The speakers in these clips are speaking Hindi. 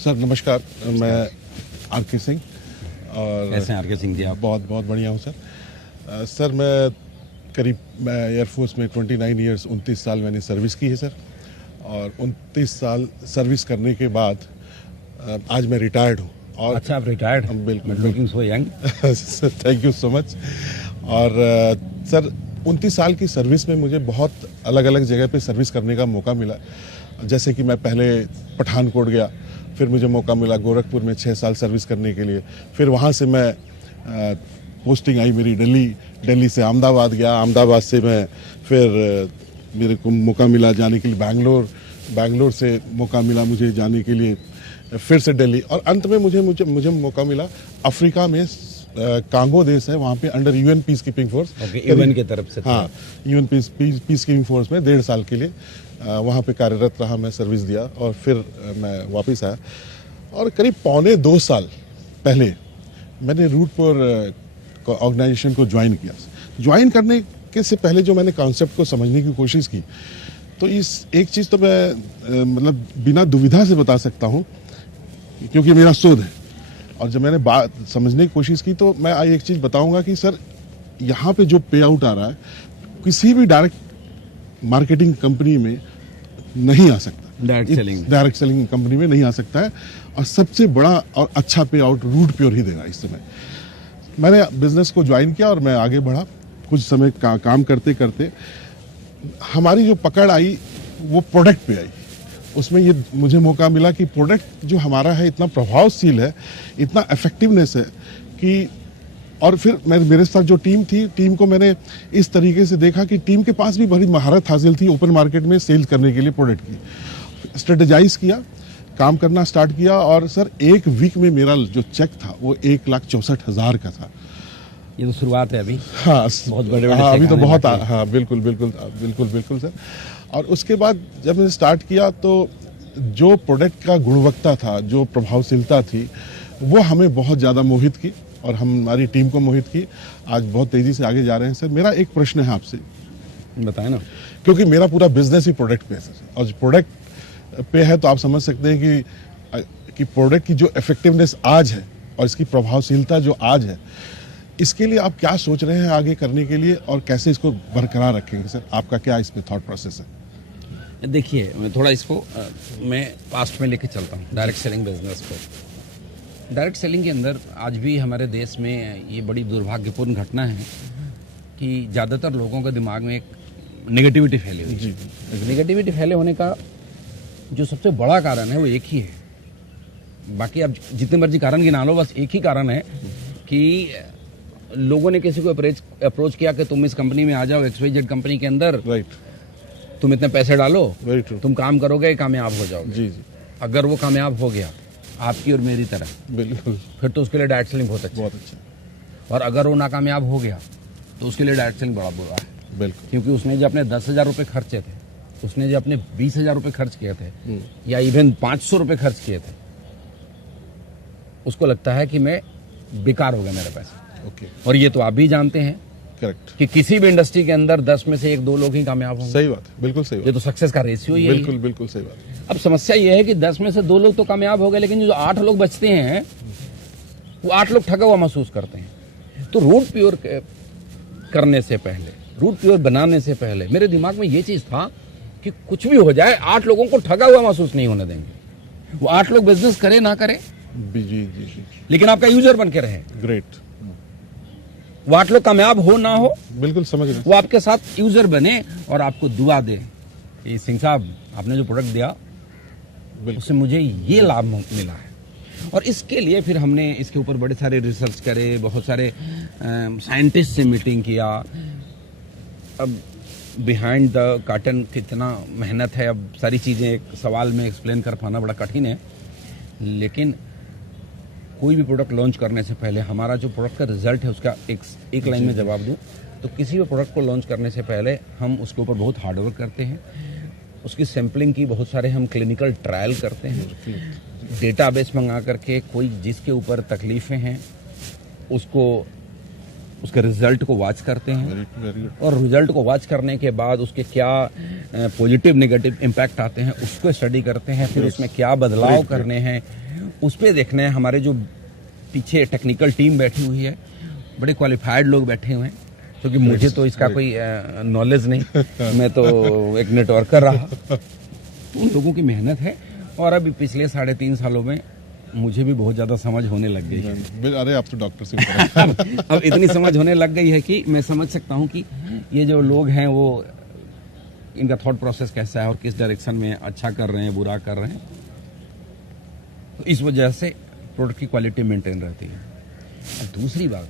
सर नमस्कार, मैं आर के सिंह। और कैसे हैं आर के सिंह जी आप? बहुत बहुत बढ़िया हूँ सर। सर मैं एयरफोर्स में 29 ईयर्स 29 साल मैंने सर्विस की है सर। और 29 साल सर्विस करने के बाद आज मैं रिटायर्ड हूँ। और अच्छा, आप रिटायर्ड? बिल्कुल, looking so young. Thank you so much. और सर 29 साल की सर्विस में मुझे बहुत अलग अलग जगह पे सर्विस करने का मौका मिला। जैसे कि मैं पहले पठानकोट गया, फिर मुझे मौका मिला गोरखपुर में 6 साल सर्विस करने के लिए। फिर वहाँ से मैं पोस्टिंग आई मेरी दिल्ली से अहमदाबाद गया। अहमदाबाद से मैं फिर मेरे को मौका मिला जाने के लिए बैंगलोर से मौका मिला मुझे जाने के लिए, फिर से दिल्ली। और अंत में मुझे मौका मिला अफ्रीका में, कांगो देश है, वहाँ पे under UN peace keeping force, UN की तरफ से। हाँ, यूएन पीस कीपिंग फोर्स में 1.5 साल के लिए वहाँ पे कार्यरत रहा, मैं सर्विस दिया और फिर मैं वापस आया। और करीब 1.25 साल पहले मैंने रूटपुर ऑर्गेनाइजेशन को ज्वाइन किया। ज्वाइन करने के से पहले जो मैंने कॉन्सेप्ट को समझने की कोशिश की, तो इस एक चीज़ तो मैं मतलब बिना दुविधा से बता सकता हूँ, क्योंकि मेरा शोध है। और जब मैंने बात समझने की कोशिश की तो मैं एक चीज़ बताऊंगा कि सर यहाँ पे जो पे आउट आ रहा है किसी भी डायरेक्ट मार्केटिंग कंपनी में नहीं आ सकता, डायरेक्ट सेलिंग कंपनी में नहीं आ सकता है। और सबसे बड़ा और अच्छा पे आउट रूटप्योर ही देगा। इस समय मैंने बिजनेस को ज्वाइन किया और मैं आगे बढ़ा। कुछ समय काम करते करते हमारी जो पकड़ आई वो प्रोडक्ट पे आई। उसमें ये मुझे मौका मिला कि प्रोडक्ट जो हमारा है इतना प्रभावशील है, इतना इफेक्टिवनेस है कि, और फिर मेरे साथ जो टीम थी, टीम को मैंने इस तरीके से देखा कि टीम के पास भी बड़ी महारत हासिल थी ओपन मार्केट में सेल करने के लिए प्रोडक्ट की। स्ट्रेटेजाइज किया, काम करना स्टार्ट किया। और सर एक वीक में मेरा जो चेक था वो 1,64,000 का था। ये तो शुरुआत है अभी। हाँ, बहुत बड़े हाँ, अभी तो बहुत। हाँ, बिल्कुल सर। और उसके बाद जब मैंने स्टार्ट किया तो जो प्रोडक्ट का गुणवत्ता था, जो प्रभावशीलता थी, वो हमें बहुत ज़्यादा मोहित की और हमारी टीम को मोहित की। आज बहुत तेज़ी से आगे जा रहे हैं सर। मेरा एक प्रश्न है आपसे, बताएं ना। क्योंकि मेरा पूरा बिजनेस ही प्रोडक्ट पे है सर, और प्रोडक्ट पे है तो आप समझ सकते हैं कि प्रोडक्ट की जो इफेक्टिवनेस आज है और इसकी प्रभावशीलता जो आज है, इसके लिए आप क्या सोच रहे हैं आगे करने के लिए और कैसे इसको बरकरार रखेंगे सर? आपका क्या इस पे थॉट प्रोसेस है? देखिए, मैं थोड़ा इसको मैं पास्ट में लेके चलता हूँ, डायरेक्ट सेलिंग बिजनेस को। डायरेक्ट सेलिंग के अंदर आज भी हमारे देश में ये बड़ी दुर्भाग्यपूर्ण घटना है कि ज़्यादातर लोगों के दिमाग में एक नेगेटिविटी फैली हुई है। नेगेटिविटी फैले होने का जो सबसे बड़ा कारण है वो एक ही है। बाकी आप जितने मर्जी कारण गिना लो, बस एक ही कारण है कि लोगों ने किसी को अप्रोच किया कि तुम इस कंपनी में आ जाओ, XYZ कंपनी के अंदर, राइट, तुम इतने पैसे डालो, तुम काम करोगे, कामयाब हो जाओगे। जी। अगर वो कामयाब हो गया आपकी और मेरी तरह, बिल्कुल, फिर तो उसके लिए डायरेक्ट सेलिंग बहुत अच्छा। और अगर वो नाकामयाब हो गया तो उसके लिए डायरेक्ट सेलिंग बड़ा बुरा है। बिल्कुल, क्योंकि उसने जो अपने 10,000 रुपये खर्चे थे, उसने जो अपने 20,000 रुपये खर्च किए थे, या इवन 500 रुपये खर्च किए थे, उसको लगता है कि मैं बेकार हो गया मेरे पैसे। और ये तो आप भी जानते हैं, करेक्ट, कि किसी भी इंडस्ट्री के अंदर 10 में से 1-2 लोग ही कामयाब होंगे। सही बात है, बिल्कुल सही बात। ये तो सक्सेस का रेशियो ही है। बिल्कुल सही बात। अब समस्या ये है कि 10 में से 2 लोग तो कामयाब हो गए, लेकिन जो 8 लोग बचते हैं वो 8 लोग ठगा हुआ महसूस करते हैं। तो रूट प्योर करने से पहले, रूट प्योर बनाने से पहले मेरे दिमाग में ये चीज था कि कुछ भी हो जाए 8 लोगों को ठगा हुआ महसूस नहीं होने देंगे। वो 8 लोग बिजनेस करे ना करे, जी, लेकिन आपका यूजर बन के रहे। ग्रेट। वो 8 लोग कामयाब हो ना हो, बिल्कुल समझ रहे, वो आपके साथ यूजर बने और आपको दुआ दे कि सिंह साहब आपने जो प्रोडक्ट दिया उससे मुझे ये लाभ मिला है। और इसके लिए फिर हमने इसके ऊपर बड़े सारे रिसर्च करे, बहुत सारे साइंटिस्ट से मीटिंग किया। अब बिहाइंड द कर्टन कितना मेहनत है, अब सारी चीज़ें एक सवाल में एक्सप्लेन कर पाना बड़ा कठिन है। लेकिन कोई भी प्रोडक्ट लॉन्च करने से पहले हमारा जो प्रोडक्ट का रिजल्ट है उसका एक लाइन में जवाब दूं तो किसी भी प्रोडक्ट को लॉन्च करने से पहले हम उसके ऊपर बहुत हार्डवर्क करते हैं। उसकी सैम्पलिंग की बहुत सारे हम क्लिनिकल ट्रायल करते हैं, डेटाबेस मंगा करके कोई जिसके ऊपर तकलीफें हैं उसको उसके रिजल्ट को वॉच करते हैं और रिजल्ट को वॉच करने के बाद उसके क्या पॉजिटिव नेगेटिव इम्पैक्ट आते हैं उसको स्टडी करते हैं, फिर उसमें क्या बदलाव करने हैं उस पे देखना है। हमारे जो पीछे टेक्निकल टीम बैठी हुई है, बड़े क्वालिफाइड लोग बैठे हुए हैं, क्योंकि मुझे तो इसका कोई नॉलेज नहीं, मैं तो एक नेटवर्कर रहा। तो उन लोगों की मेहनत है, और अभी पिछले 3.5 सालों में मुझे भी बहुत ज्यादा समझ होने लग गई है। अरे आप तो डॉक्टर से भी अब इतनी समझ होने लग गई है कि मैं समझ सकता हूँ कि ये जो लोग हैं वो, इनका थॉट प्रोसेस कैसा है और किस डायरेक्शन में अच्छा कर रहे हैं, बुरा कर रहे हैं। तो इस वजह से प्रोडक्ट की क्वालिटी मेंटेन रहती है। और दूसरी बात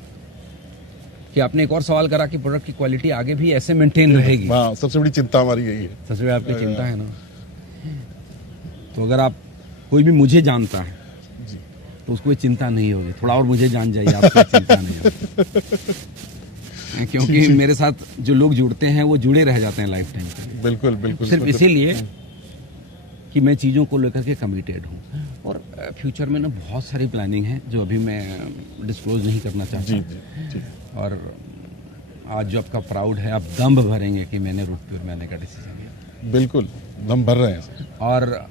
कि आपने एक और सवाल करा कि प्रोडक्ट की क्वालिटी आगे भी ऐसे मेंटेन रहेगी। हाँ, सबसे बड़ी चिंता हमारी यही है। सबसे बड़ी आपकी चिंता है ना। तो अगर आप, कोई भी मुझे जानता है तो उसको ये चिंता नहीं होगी। थोड़ा और मुझे जान जाइए, आपको चिंता नहीं होगी। क्योंकि मेरे साथ जो लोग जुड़ते हैं वो जुड़े रह जाते हैं लाइफ टाइम के लिए। बिल्कुल बिल्कुल। सिर्फ इसीलिए कि मैं चीज़ों को लेकर के कमिटेड हूँ। और फ्यूचर में ना बहुत सारी प्लानिंग है जो अभी मैं डिस्क्लोज नहीं करना चाहता। जी जी। और आज जो आपका प्राउड है, आप दम भरेंगे कि मैंने रूट प्योर में आने का डिसीजन लिया। बिल्कुल दम भर रहे हैं सर। और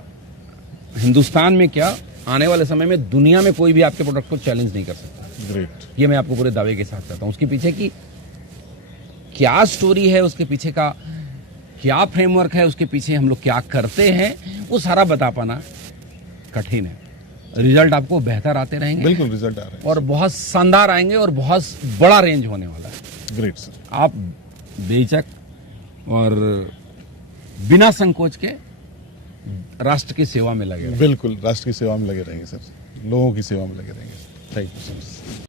हिंदुस्तान में क्या, आने वाले समय में दुनिया में कोई भी आपके प्रोडक्ट को चैलेंज नहीं कर सकता। ग्रेट। ये मैं आपको पूरे दावे के साथ कहता हूँ। उसके पीछे की क्या स्टोरी है, उसके पीछे का क्या फ्रेमवर्क है, उसके पीछे हम लोग क्या करते हैं, वो सारा बता पाना कठिन है। रिजल्ट आपको बेहतर आते रहेंगे। बिल्कुल रिजल्ट आ रहे हैं और बहुत शानदार आएंगे और बहुत बड़ा रेंज होने वाला है। Great sir. आप बेझक और बिना संकोच के राष्ट्र की सेवा में लगे रहें। बिल्कुल राष्ट्र की सेवा में लगे रहेंगे सर, लोगों की सेवा में लगे रहेंगे। Thank you sir.